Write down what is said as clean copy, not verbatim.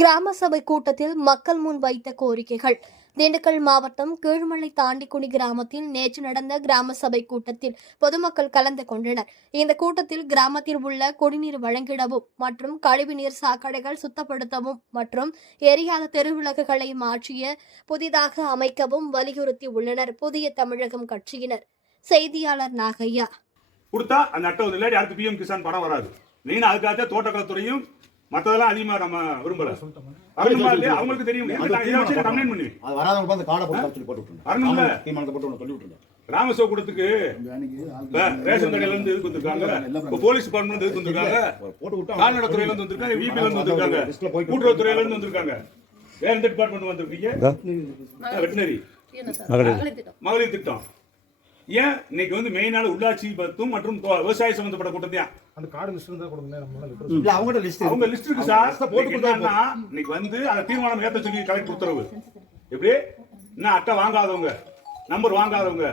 கிராம சபை கூட்டத்தில் மக்கள் முன் வைத்த கோரிக்கைகள். திண்டுக்கல் மாவட்டம் கீழ்மலை தாண்டிக்குடி கிராமத்தில் நேற்று நடந்த கிராம சபை கூட்டத்தில் பொதுமக்கள் கலந்து கொண்டனர். இந்த கூட்டத்தில் கிராமத்தில் உள்ள குடிநீர் வழங்கிடவும் மற்றும் கழிவுநீர் சாக்கடைகள் சுத்தப்படுத்தவும் மற்றும் எரியாத தெருவிளக்குகளை மாற்றிய புதிதாக அமைக்கவும் வலியுறுத்தி உள்ளனர். புதிய தமிழகம் கட்சியினர். செய்தியாளர் நாகையா. கொடுத்தா அந்த அட்டை வந்து இல்லாட்டி அடுத்து பிஎம் கிசான் படம் வராது. மெயின் அதுக்காக தோட்டக்கலைத்துறையும் மற்றதெல்லாம் அதிகமா நம்ம விரும்பல. அவங்களுக்கு தெரியும். கம்ப்ளைண்ட் பண்ணுவேன். கிராம சபை கூட்டத்துக்கு ரேஷன் கடையில இருந்து இதுக்கு வந்திருக்காங்க, போலீஸ் டிபார்ட்மெண்ட் இதுக்கு வந்திருக்காங்க, கால்நடைத்துறையில இருந்து வந்திருக்காங்க, விபில இருந்து வந்திருக்காங்க, கூட்டுறவுத்துறையில இருந்து வந்திருக்காங்க. வேற எந்த டிபார்ட்மெண்ட் வந்திருக்கீங்க? வெட்டினரி மகளிர் திட்டம். ஏன் இன்னைக்கு வந்து மெயினான உள்ளாட்சி பத்தும் மற்றும் விவசாய சம்பந்தப்பட்ட கூட்டத்தையா அந்த கார்டு லிஸ்ட் இருந்தா கொடுங்க. அவங்க லிஸ்ட் இருக்கு சார், போட்டு கொடுத்தாங்கன்னா இன்னைக்கு வந்து அந்த தீர்மானம் ஏத்த சொல்லி கலெக்டர் உத்தரவு. எப்படி என்ன அட்டை வாங்காதவங்க, நம்பர் வாங்காதவங்க,